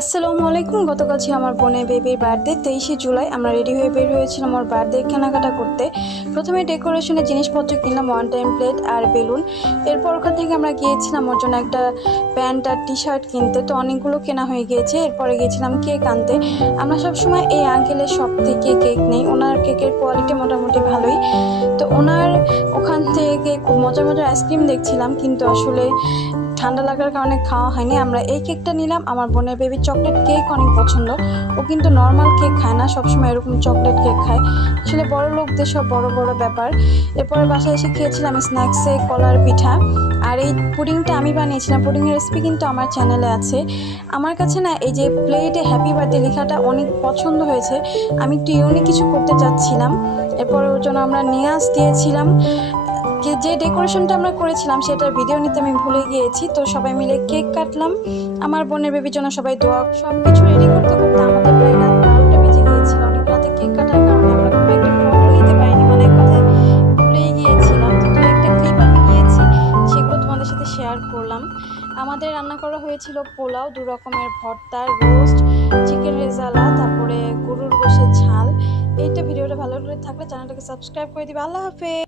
আসসালামু আলাইকুম। গতকাল ছিল আমার বোনের বেবির বার্থডে 23শে জুলাই। আমরা রেডি হয়ে বের হয়েছিলাম ওর বার্থডে কেনাকাটা করতে। প্রথমে ডেকোরেশনের জিনিসপত্র কিনলাম, ওয়ান টাইম প্লেট আর বেলুন। এরপর ওখান থেকে আমরা গিয়েছিলাম ওর জন্য একটা প্যান্ট আর টি শার্ট কিনতে। তো অনেকগুলো কেনা হয়ে গিয়েছে। এরপরে গিয়েছিলাম কেক আনতে। আমরা সবসময় এই আঙ্কেলের শপ থেকে কেক নেই, ওনার কেকের কোয়ালিটি মোটামুটি ভালোই। তো ওনার ওখান থেকে খুব মজার মজার আইসক্রিম দেখছিলাম, কিন্তু আসলে ঠান্ডা লাগার কারণে খাওয়া হয়নি। আমরা এই কেকটা নিলাম। আমার বোনের বেবি চকলেট কেক অনেক পছন্দ। ও কিন্তু নর্মাল কেক খায় না, সবসময় এরকম চকলেট কেক খায়। আসলে বড় লোকদের সব বড় বড় ব্যাপার। এরপরে বাসায় এসে খেয়েছিলাম স্ন্যাক্সে কলার পিঠা। আর এই পুডিংটা আমি বানিয়েছিলাম। পুডিংয়ের রেসিপি কিন্তু আমার চ্যানেলে আছে। আমার কাছে না এই যে প্লেটে হ্যাপি বার্থডে লেখাটা অনেক পছন্দ হয়েছে। আমি একটু ইউনিক কিছু করতে চাচ্ছিলাম। এরপরে ওর জন্য আমরা নিয়াজ দিয়েছিলাম। যে ডেকোরেশনটা আমরা করেছিলাম সেটার ভিডিও নিতে আমি ভুলে গিয়েছি। তো সবাই মিলে কেক কাটলাম। আমার বোনের বেবির জন্য সবাই দোয়া। সব কিছু রেডি করতে করতে আমাদের প্রায় রাত 12টা বেজে গিয়েছিল। অনেক রাতে কেক কাটার কারণে আমরা খুব একটা ফটো নিতে পারিনি, মানে এক কথায় ভুলেই গিয়েছিলাম। তো দু একটা ক্লিপ আমি নিয়েছি, সেগুলো তোমাদের সাথে শেয়ার করলাম। আমাদের রান্না করা হয়েছিল পোলাও, 2 রকমের ভর্তা, রোস্ট, চিকেন রেজালা, তারপরে গরুর গোশের ঝাল। এইটা ভিডিওটা ভালো করে থাকলে চ্যানেলটাকে সাবস্ক্রাইব করে দিবে। আল্লাহ হাফেজ।